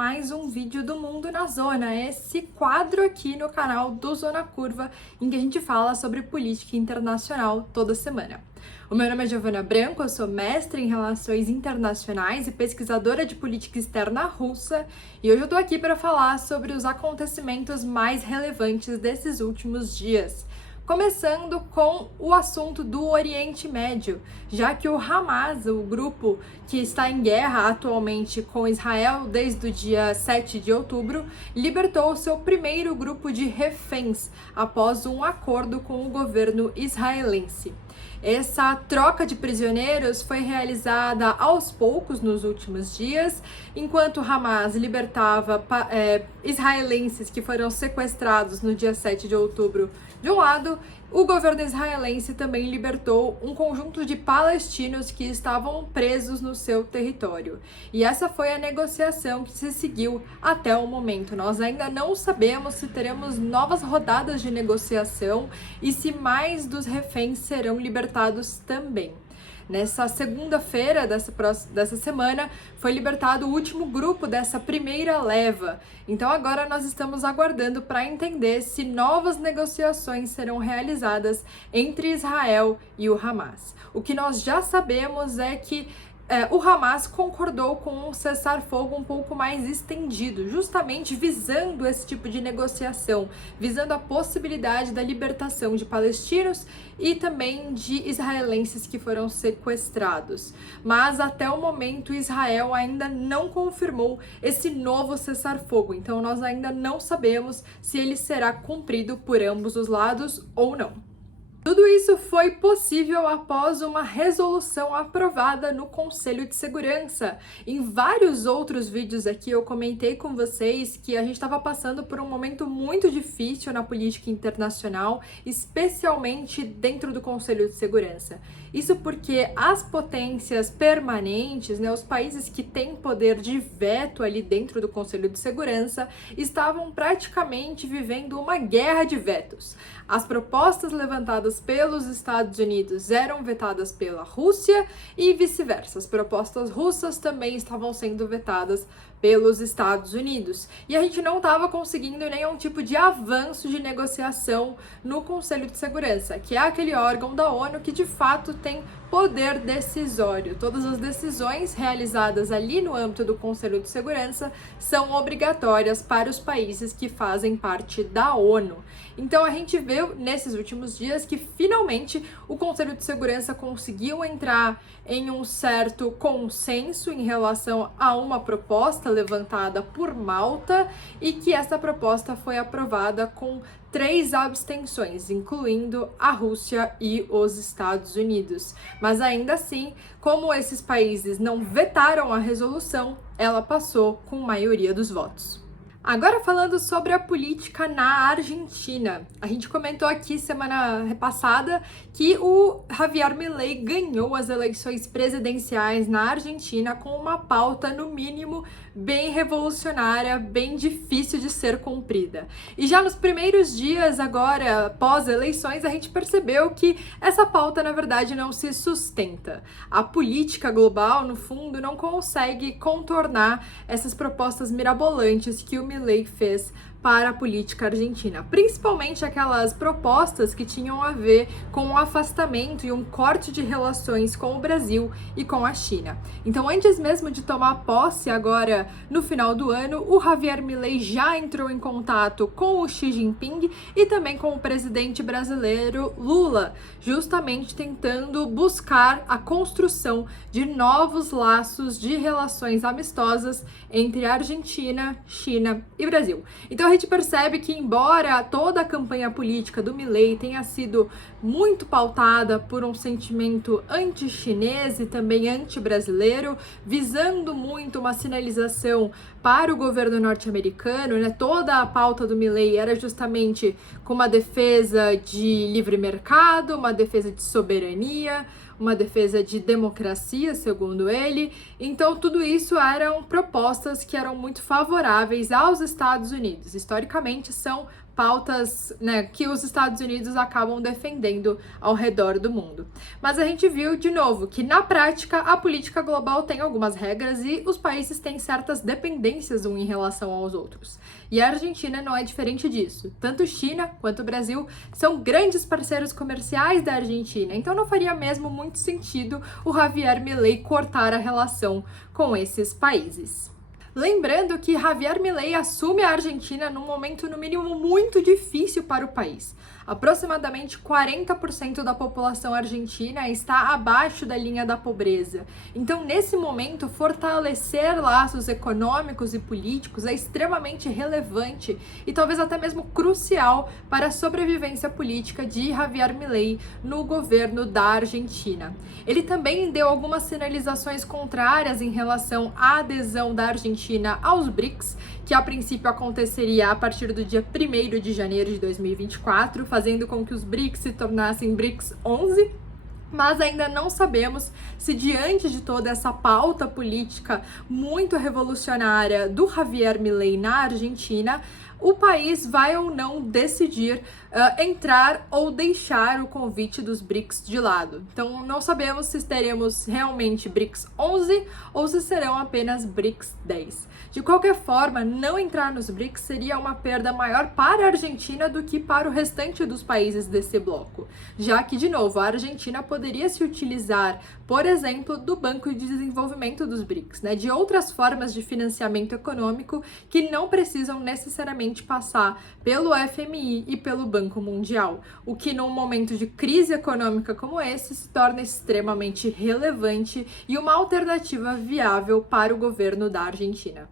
mais um vídeo do Mundo na Zona, esse quadro aqui no canal do Zona Curva, em que a gente fala sobre política internacional toda semana. O meu nome é Giovana Branco, eu sou mestre em Relações Internacionais e pesquisadora de política externa russa, e hoje eu tô aqui para falar sobre os acontecimentos mais relevantes desses últimos dias. Começando com o assunto do Oriente Médio, já que o Hamas, o grupo que está em guerra atualmente com Israel desde o dia 7 de outubro, libertou seu primeiro grupo de reféns após um acordo com o governo israelense. Essa troca de prisioneiros foi realizada aos poucos nos últimos dias, enquanto Hamas libertava israelenses que foram sequestrados no dia 7 de outubro de um lado, o governo israelense também libertou um conjunto de palestinos que estavam presos no seu território. E essa foi a negociação que se seguiu até o momento. Nós ainda não sabemos se teremos novas rodadas de negociação e se mais dos reféns serão libertados também. Nessa segunda-feira dessa semana, foi libertado o último grupo dessa primeira leva. Então agora nós estamos aguardando para entender se novas negociações serão realizadas entre Israel e o Hamas. O que nós já sabemos é que o Hamas concordou com um cessar-fogo um pouco mais estendido, justamente visando esse tipo de negociação, visando a possibilidade da libertação de palestinos e também de israelenses que foram sequestrados. Mas até o momento Israel ainda não confirmou esse novo cessar-fogo, então nós ainda não sabemos se ele será cumprido por ambos os lados ou não. Tudo isso foi possível após uma resolução aprovada no Conselho de Segurança. Em vários outros vídeos aqui eu comentei com vocês que a gente estava passando por um momento muito difícil na política internacional, especialmente dentro do Conselho de Segurança. Isso porque as potências permanentes, os países que têm poder de veto ali dentro do Conselho de Segurança, estavam praticamente vivendo uma guerra de vetos. As propostas levantadas pelos Estados Unidos eram vetadas pela Rússia e vice-versa. As propostas russas também estavam sendo vetadas pelos Estados Unidos. E a gente não estava conseguindo nenhum tipo de avanço de negociação no Conselho de Segurança, que é aquele órgão da ONU que de fato tem poder decisório. Todas as decisões realizadas ali no âmbito do Conselho de Segurança são obrigatórias para os países que fazem parte da ONU. Então a gente viu nesses últimos dias que finalmente o Conselho de Segurança conseguiu entrar em um certo consenso em relação a uma proposta levantada por Malta e que essa proposta foi aprovada com 3 abstenções, incluindo a Rússia e os Estados Unidos. Mas ainda assim, como esses países não vetaram a resolução, ela passou com maioria dos votos. Agora falando sobre a política na Argentina. A gente comentou aqui semana passada que o Javier Milei ganhou as eleições presidenciais na Argentina com uma pauta, no mínimo, bem revolucionária, bem difícil de ser cumprida. E já nos primeiros dias agora, pós-eleições, a gente percebeu que essa pauta, na verdade, não se sustenta. A política global, no fundo, não consegue contornar essas propostas mirabolantes que o Milei fez para a política argentina, principalmente aquelas propostas que tinham a ver com o afastamento e um corte de relações com o Brasil e com a China. Então, antes mesmo de tomar posse agora no final do ano, o Javier Milei já entrou em contato com o Xi Jinping e também com o presidente brasileiro Lula, justamente tentando buscar a construção de novos laços de relações amistosas entre a Argentina, China e Brasil. Então, a gente percebe que, embora toda a campanha política do Milei tenha sido muito pautada por um sentimento anti-chinês e também anti-brasileiro, visando muito uma sinalização para o governo norte-americano, toda a pauta do Milei era justamente com uma defesa de livre mercado, uma defesa de soberania, uma defesa de democracia, segundo ele. Então, tudo isso eram propostas que eram muito favoráveis aos Estados Unidos, Historicamente, são pautas, né, que os Estados Unidos acabam defendendo ao redor do mundo. Mas a gente viu, de novo, que na prática a política global tem algumas regras e os países têm certas dependências um em relação aos outros. E a Argentina não é diferente disso. Tanto China quanto o Brasil são grandes parceiros comerciais da Argentina, então não faria mesmo muito sentido o Javier Milei cortar a relação com esses países. Lembrando que Javier Milei assume a Argentina num momento, no mínimo, muito difícil para o país. Aproximadamente 40% da população argentina está abaixo da linha da pobreza. Então, nesse momento, fortalecer laços econômicos e políticos é extremamente relevante e talvez até mesmo crucial para a sobrevivência política de Javier Milei no governo da Argentina. Ele também deu algumas sinalizações contrárias em relação à adesão da Argentina aos BRICS, que a princípio aconteceria a partir do dia 1º de janeiro de 2024, fazendo com que os BRICS se tornassem BRICS 11, mas ainda não sabemos se, diante de toda essa pauta política muito revolucionária do Javier Milei na Argentina, o país vai ou não decidir entrar ou deixar o convite dos BRICS de lado. Então, não sabemos se teremos realmente BRICS 11 ou se serão apenas BRICS 10. De qualquer forma, não entrar nos BRICS seria uma perda maior para a Argentina do que para o restante dos países desse bloco, já que, de novo, a Argentina poderia se utilizar, por exemplo, do Banco de Desenvolvimento dos BRICS, né, de outras formas de financiamento econômico que não precisam necessariamente passar pelo FMI e pelo Banco Mundial, o que num momento de crise econômica como esse se torna extremamente relevante e uma alternativa viável para o governo da Argentina.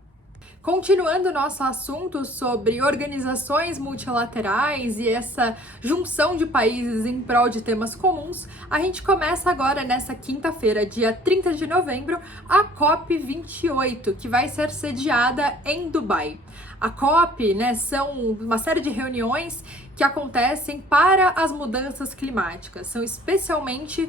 Continuando nosso assunto sobre organizações multilaterais e essa junção de países em prol de temas comuns, a gente começa agora nessa quinta-feira, dia 30 de novembro, a COP28, que vai ser sediada em Dubai. A COP, né, são uma série de reuniões que acontecem para as mudanças climáticas. São especialmente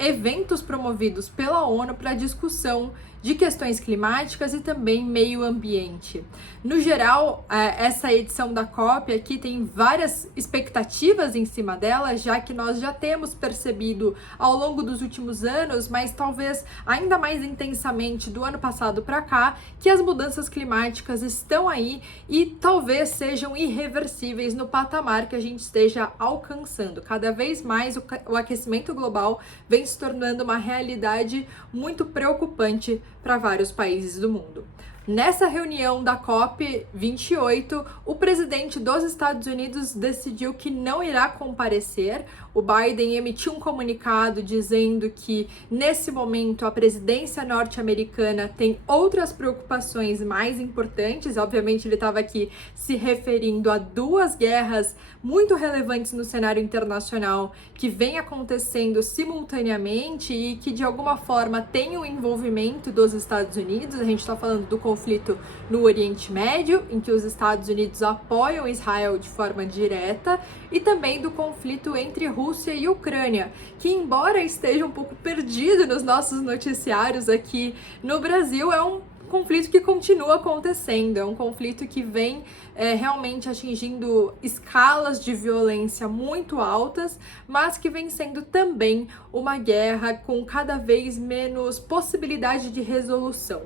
eventos promovidos pela ONU para discussão de questões climáticas e também meio ambiente. No geral, essa edição da COP aqui tem várias expectativas em cima dela, já que nós já temos percebido ao longo dos últimos anos, mas talvez ainda mais intensamente do ano passado para cá, que as mudanças climáticas estão aí e talvez sejam irreversíveis no patamar que a gente esteja alcançando. Cada vez mais o aquecimento global vem se tornando uma realidade muito preocupante para vários países do mundo. Nessa reunião da COP28, o presidente dos Estados Unidos decidiu que não irá comparecer. O Biden emitiu um comunicado dizendo que, nesse momento, a presidência norte-americana tem outras preocupações mais importantes. Obviamente, ele estava aqui se referindo a duas guerras muito relevantes no cenário internacional que vem acontecendo simultaneamente e que, de alguma forma, tem o envolvimento dos Estados Unidos. A gente está falando do conflito no Oriente Médio, em que os Estados Unidos apoiam Israel de forma direta, e também do conflito entre Rússia e Ucrânia, que, embora esteja um pouco perdido nos nossos noticiários aqui no Brasil, é um conflito que continua acontecendo, é um conflito que vem realmente atingindo escalas de violência muito altas, mas que vem sendo também uma guerra com cada vez menos possibilidade de resolução.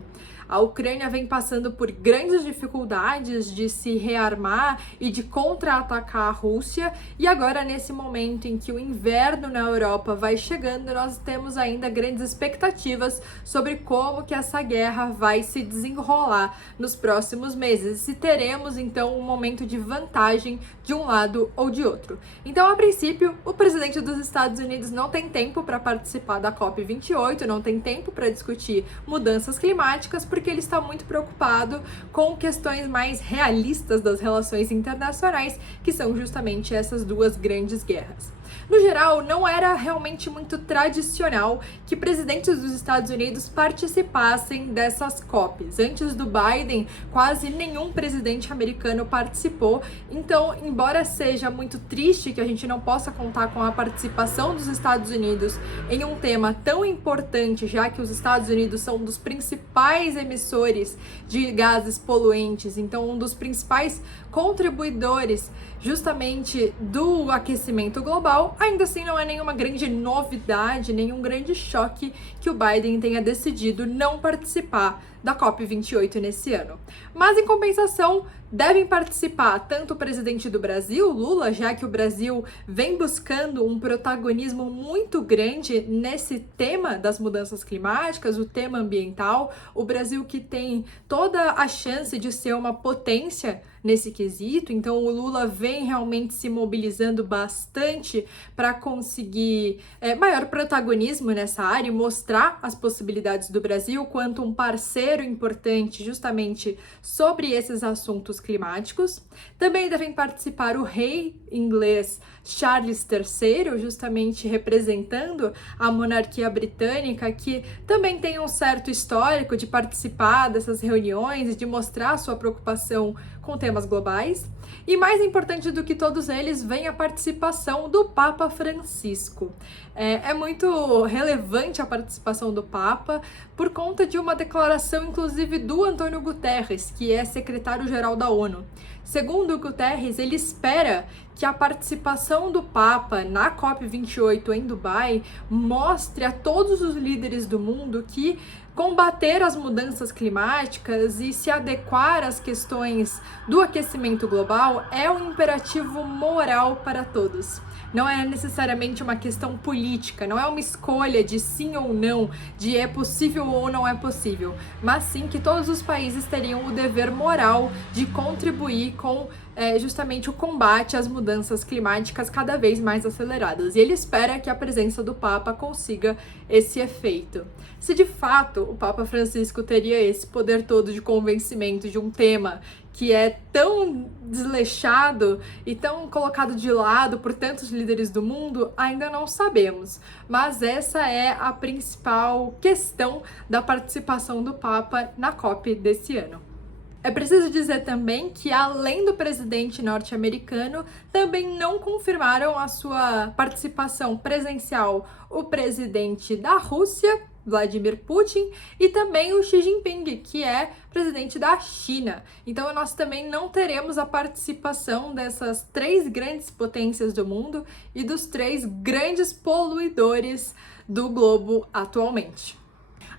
A Ucrânia vem passando por grandes dificuldades de se rearmar e de contra-atacar a Rússia, e agora, nesse momento em que o inverno na Europa vai chegando, nós temos ainda grandes expectativas sobre como que essa guerra vai se desenrolar nos próximos meses, se teremos então um momento de vantagem de um lado ou de outro. Então, a princípio, o presidente dos Estados Unidos não tem tempo para participar da COP28, não tem tempo para discutir mudanças climáticas, porque ele está muito preocupado com questões mais realistas das relações internacionais, que são justamente essas duas grandes guerras. No geral, não era realmente muito tradicional que presidentes dos Estados Unidos participassem dessas COPs. Antes do Biden, quase nenhum presidente americano participou. Então, embora seja muito triste que a gente não possa contar com a participação dos Estados Unidos em um tema tão importante, já que os Estados Unidos são um dos principais emissores de gases poluentes, então um dos principais contribuidores justamente do aquecimento global, ainda assim não é nenhuma grande novidade, nenhum grande choque que o Biden tenha decidido não participar da COP28 nesse ano. Mas, em compensação, devem participar tanto o presidente do Brasil, Lula, já que o Brasil vem buscando um protagonismo muito grande nesse tema das mudanças climáticas, o tema ambiental, o Brasil que tem toda a chance de ser uma potência nesse quesito, então o Lula vem realmente se mobilizando bastante para conseguir maior protagonismo nessa área e mostrar as possibilidades do Brasil quanto um parceiro importante justamente sobre esses assuntos climáticos. Também devem participar o rei inglês Charles III, justamente representando a monarquia britânica, que também tem um certo histórico de participar dessas reuniões e de mostrar sua preocupação com temas globais. E mais importante do que todos eles, vem a participação do Papa Francisco. É muito relevante a participação do Papa por conta de uma declaração, inclusive, do Antônio Guterres, que é secretário-geral da ONU. Segundo o Guterres, ele espera que a participação do Papa na COP28 em Dubai mostre a todos os líderes do mundo que combater as mudanças climáticas e se adequar às questões do aquecimento global é um imperativo moral para todos. Não é necessariamente uma questão política, não é uma escolha de sim ou não, de é possível ou não é possível, mas sim que todos os países teriam o dever moral de contribuir com justamente o combate às mudanças climáticas cada vez mais aceleradas. E ele espera que a presença do Papa consiga esse efeito. Se de fato o Papa Francisco teria esse poder todo de convencimento de um tema que é tão desleixado e tão colocado de lado por tantos líderes do mundo, ainda não sabemos. Mas essa é a principal questão da participação do Papa na COP desse ano. É preciso dizer também que, além do presidente norte-americano, também não confirmaram a sua participação presencial o presidente da Rússia, Vladimir Putin, e também o Xi Jinping, que é presidente da China. Então, nós também não teremos a participação dessas três grandes potências do mundo e dos três grandes poluidores do globo atualmente.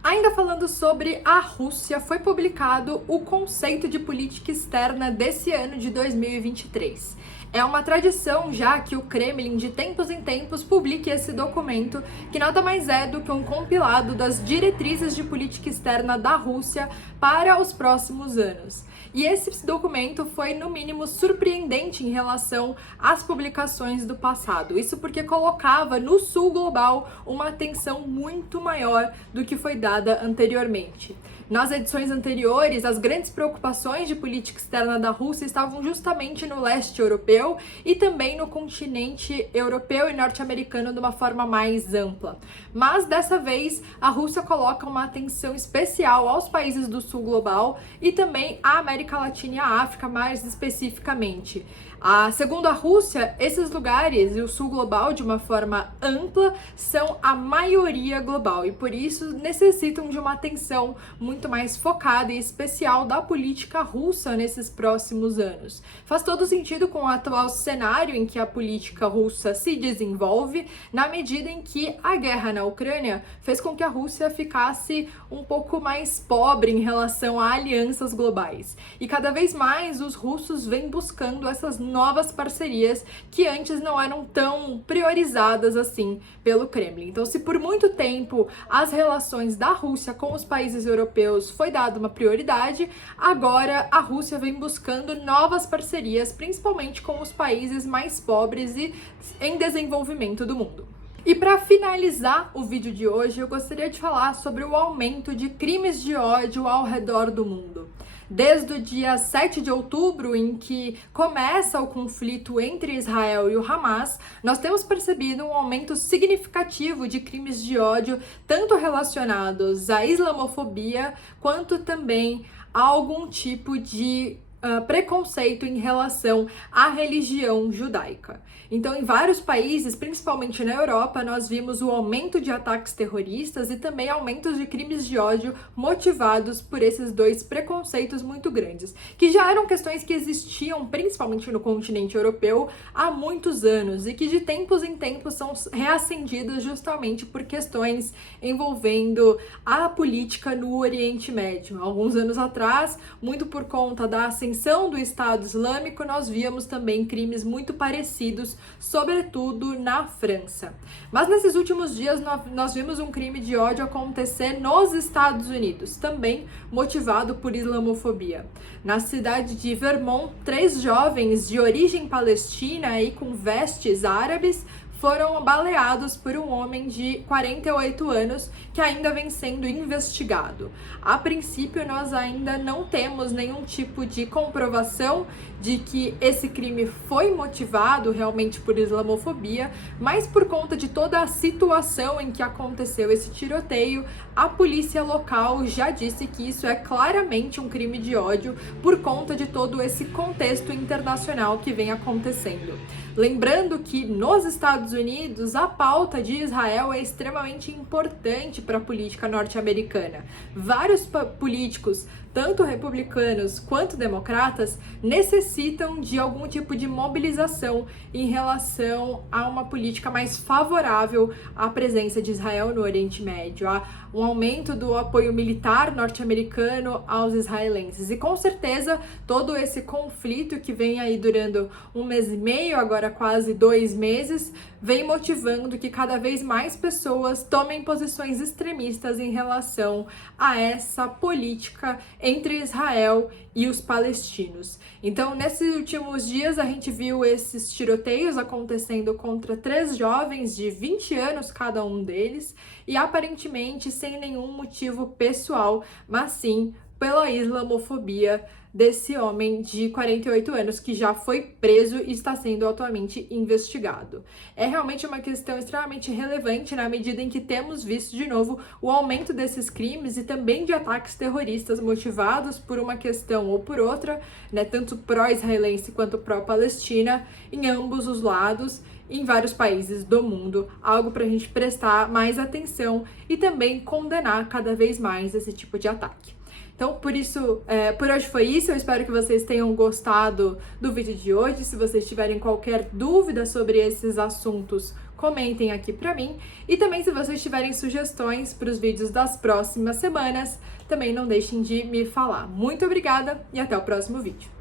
Ainda falando sobre a Rússia, foi publicado o Conceito de Política Externa desse ano de 2023. É uma tradição já que o Kremlin, de tempos em tempos, publique esse documento, que nada mais é do que um compilado das diretrizes de política externa da Rússia para os próximos anos. E esse documento foi, no mínimo, surpreendente em relação às publicações do passado. Isso porque colocava no sul global uma atenção muito maior do que foi dada anteriormente. Nas edições anteriores, as grandes preocupações de política externa da Rússia estavam justamente no leste europeu e também no continente europeu e norte-americano de uma forma mais ampla. Mas dessa vez, a Rússia coloca uma atenção especial aos países do sul global e também à América Latina e à África mais especificamente. Segundo a Rússia, esses lugares e o sul global, de uma forma ampla, são a maioria global e por isso necessitam de uma atenção muito mais focada e especial da política russa nesses próximos anos. Faz todo sentido com o atual cenário em que a política russa se desenvolve, na medida em que a guerra na Ucrânia fez com que a Rússia ficasse um pouco mais pobre em relação a alianças globais. E cada vez mais os russos vêm buscando essas novas parcerias que antes não eram tão priorizadas assim pelo Kremlin. Então, se por muito tempo as relações da Rússia com os países europeus foi dada uma prioridade, agora a Rússia vem buscando novas parcerias, principalmente com os países mais pobres e em desenvolvimento do mundo. E para finalizar o vídeo de hoje, eu gostaria de falar sobre o aumento de crimes de ódio ao redor do mundo. Desde o dia 7 de outubro, em que começa o conflito entre Israel e o Hamas, nós temos percebido um aumento significativo de crimes de ódio, tanto relacionados à islamofobia, quanto também a algum tipo de preconceito em relação à religião judaica. Então, em vários países, principalmente na Europa, nós vimos o aumento de ataques terroristas e também aumentos de crimes de ódio motivados por esses dois preconceitos muito grandes, que já eram questões que existiam principalmente no continente europeu há muitos anos e que de tempos em tempos são reacendidas justamente por questões envolvendo a política no Oriente Médio. Alguns anos atrás, muito por conta da ascensão do Estado Islâmico, nós víamos também crimes muito parecidos, sobretudo na França. Mas nesses últimos dias nós vimos um crime de ódio acontecer nos Estados Unidos, também motivado por islamofobia. Na cidade de Vermont, 3 jovens de origem palestina e com vestes árabes foram baleados por um homem de 48 anos que ainda vem sendo investigado. A princípio, nós ainda não temos nenhum tipo de comprovação de que esse crime foi motivado realmente por islamofobia, mas por conta de toda a situação em que aconteceu esse tiroteio, a polícia local já disse que isso é claramente um crime de ódio por conta de todo esse contexto internacional que vem acontecendo. Lembrando que nos Estados Unidos a pauta de Israel é extremamente importante para a política norte-americana. Vários políticos, tanto republicanos quanto democratas, necessitam de algum tipo de mobilização em relação a uma política mais favorável à presença de Israel no Oriente Médio, a um aumento do apoio militar norte-americano aos israelenses. E com certeza todo esse conflito que vem aí durando 1 mês e meio, agora quase 2 meses, vem motivando que cada vez mais pessoas tomem posições extremistas em relação a essa política entre Israel e os palestinos. Então, nesses últimos dias, a gente viu esses tiroteios acontecendo contra 3 jovens de 20 anos, cada um deles, e aparentemente sem nenhum motivo pessoal, mas sim pela islamofobia desse homem de 48 anos que já foi preso e está sendo atualmente investigado. É realmente uma questão extremamente relevante na medida em que temos visto de novo o aumento desses crimes e também de ataques terroristas motivados por uma questão ou por outra, né, tanto pró-israelense quanto pró-palestina, em ambos os lados, em vários países do mundo, algo para a gente prestar mais atenção e também condenar cada vez mais esse tipo de ataque. Então, por hoje foi isso. Eu espero que vocês tenham gostado do vídeo de hoje. Se vocês tiverem qualquer dúvida sobre esses assuntos, comentem aqui pra mim. E também, se vocês tiverem sugestões para os vídeos das próximas semanas, também não deixem de me falar. Muito obrigada e até o próximo vídeo.